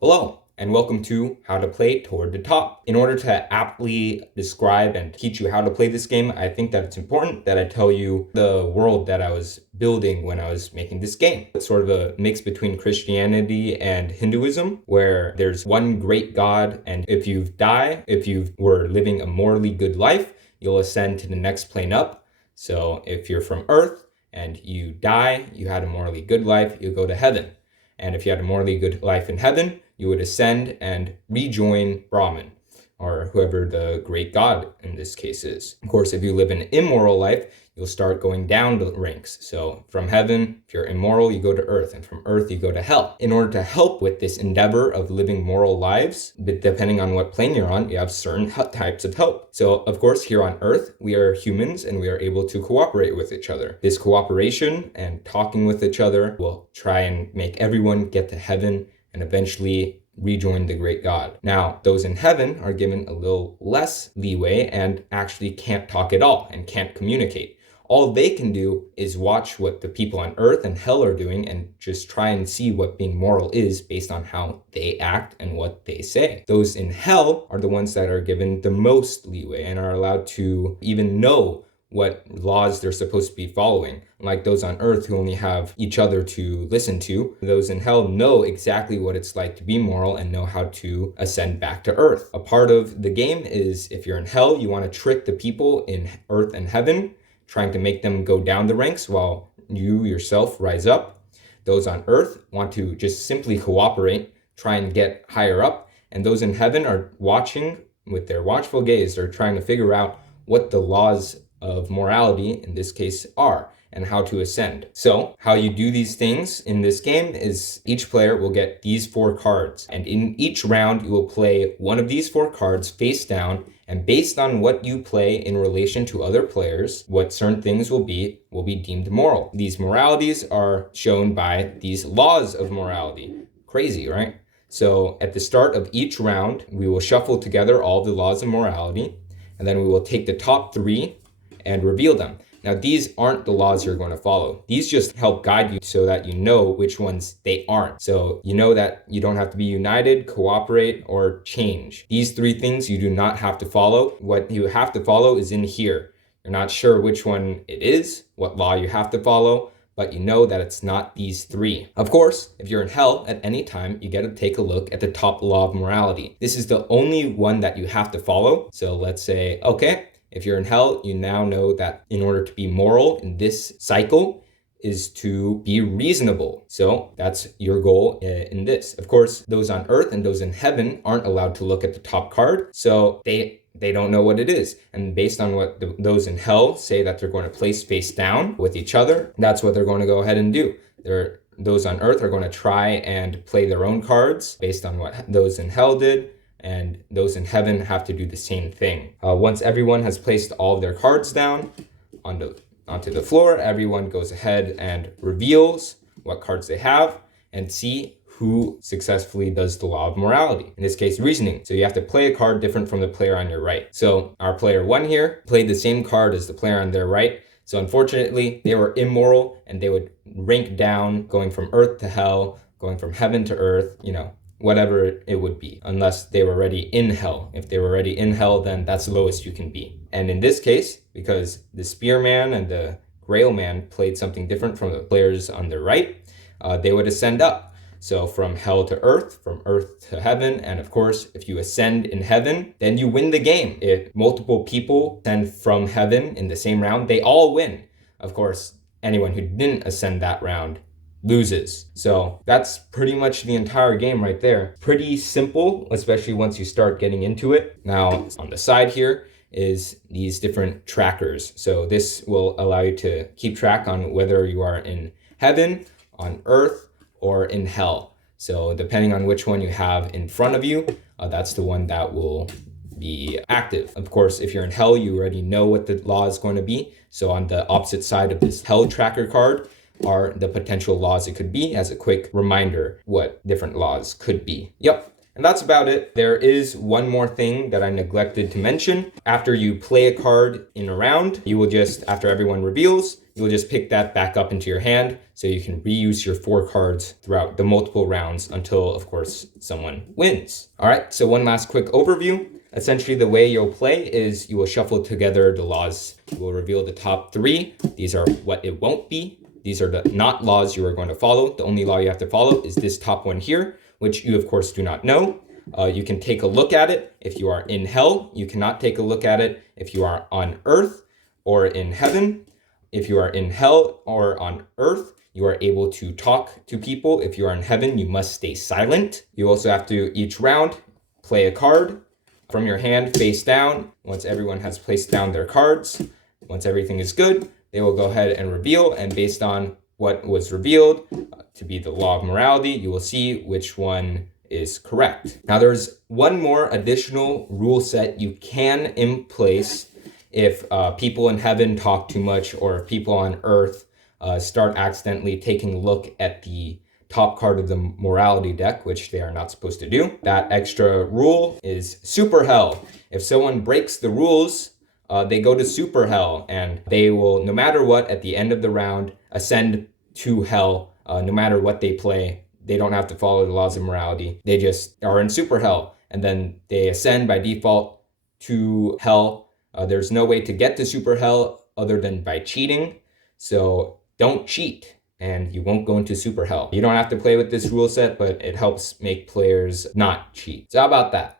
Hello, and welcome to How to Play Toward the Top. In order to aptly describe and teach you how to play this game, I think that it's important that I tell you the world that I was building when I was making this game. It's sort of a mix between Christianity and Hinduism, where there's one great God, and if you were living a morally good life, you'll ascend to the next plane up. So if you're from Earth and you die, you had a morally good life, you go to heaven. And if you had a morally good life in heaven, you would ascend and rejoin Brahman, or whoever the great god in this case is. Of course, if you live an immoral life, you'll start going down the ranks. So from heaven, if you're immoral, you go to earth, and from earth, you go to hell. In order to help with this endeavor of living moral lives, depending on what plane you're on, you have certain types of help. So of course, here on earth, we are humans and we are able to cooperate with each other. This cooperation and talking with each other will try and make everyone get to heaven and eventually rejoin the great God. Now, those in heaven are given a little less leeway and actually can't talk at all and can't communicate. All they can do is watch what the people on earth and hell are doing and just try and see what being moral is based on how they act and what they say. Those in hell are the ones that are given the most leeway and are allowed to even know what laws they're supposed to be following. Like those on earth who only have each other to listen to, those in hell know exactly what it's like to be moral and know how to ascend back to earth. A part of the game is if you're in hell, you want to trick the people in earth and heaven, trying to make them go down the ranks while you yourself rise up. Those on earth want to just simply cooperate, try and get higher up, and those in heaven are watching with their watchful gaze. They're trying to figure out what the laws of morality in this case are and how to ascend. So how you do these things in this game is each player will get these 4 cards, and in each round you will play one of these 4 cards face down, and based on what you play in relation to other players, what certain things will be deemed moral. These moralities are shown by these laws of morality. Crazy, right? So at the start of each round, we will shuffle together all the laws of morality, and then we will take the top 3 and reveal them. Now, these aren't the laws you're going to follow. These just help guide you so that you know which ones they aren't. So you know that you don't have to be united, cooperate, or change. These 3 things you do not have to follow. What you have to follow is in here. You're not sure which one it is, what law you have to follow, but you know that it's not these 3. Of course, if you're in hell at any time, you get to take a look at the top law of morality. This is the only one that you have to follow. So let's say, okay, if you're in hell, you now know that in order to be moral in this cycle is to be reasonable. So that's your goal in this. Of course, those on earth and those in heaven aren't allowed to look at the top card. So they don't know what it is. And based on what those in hell say that they're going to place face down with each other, that's what they're going to go ahead and do. Those on earth are going to try and play their own cards based on what those in hell did. And those in heaven have to do the same thing. Once everyone has placed all of their cards down onto the floor, everyone goes ahead and reveals what cards they have and see who successfully does the law of morality. In this case, reasoning. So you have to play a card different from the player on your right. So our player 1 here played the same card as the player on their right. So unfortunately, they were immoral and they would rank down, going from earth to hell, going from heaven to earth, whatever it would be, unless they were already in hell. If they were already in hell, then that's the lowest you can be. And in this case, because the spearman and the grail man played something different from the players on the right, they would ascend up. So from hell to earth, from earth to heaven, and of course, if you ascend in heaven, then you win the game. If multiple people ascend from heaven in the same round, they all win. Of course, anyone who didn't ascend that round loses. So that's pretty much the entire game right there. Pretty simple, especially once you start getting into it. Now, on the side here is these different trackers. So this will allow you to keep track on whether you are in heaven, on earth, or in hell. So depending on which one you have in front of you, that's the one that will be active. Of course, if you're in hell, you already know what the law is going to be. So on the opposite side of this hell tracker card are the potential laws it could be, as a quick reminder what different laws could be. Yep. And that's about it. There is one more thing that I neglected to mention. After you play a card in a round, you will just, after everyone reveals, you'll just pick that back up into your hand so you can reuse your 4 cards throughout the multiple rounds until, of course, someone wins. All right, so one last quick overview. Essentially, the way you'll play is you will shuffle together the laws. You will reveal the top 3. These are what it won't be. These are the not laws you are going to follow. The only law you have to follow is this top one here, which you, of course, do not know. You can take a look at it if you are in hell. You cannot take a look at it if you are on earth or in heaven. If you are in hell or on earth, you are able to talk to people. If you are in heaven, you must stay silent. You also have to, each round, play a card from your hand face down. Once everyone has placed down their cards, once everything is good, they will go ahead and reveal. And based on what was revealed to be the law of morality, you will see which one is correct. Now, there's one more additional rule set you can in place if people in heaven talk too much, or if people on earth start accidentally taking a look at the top card of the morality deck, which they are not supposed to do. That extra rule is super hell. If someone breaks the rules, they go to super hell, and they will, no matter what, at the end of the round, ascend to hell. No matter what they play, they don't have to follow the laws of morality. They just are in super hell, and then they ascend by default to hell. There's no way to get to super hell other than by cheating. So don't cheat, and you won't go into super hell. You don't have to play with this rule set, but it helps make players not cheat. So how about that?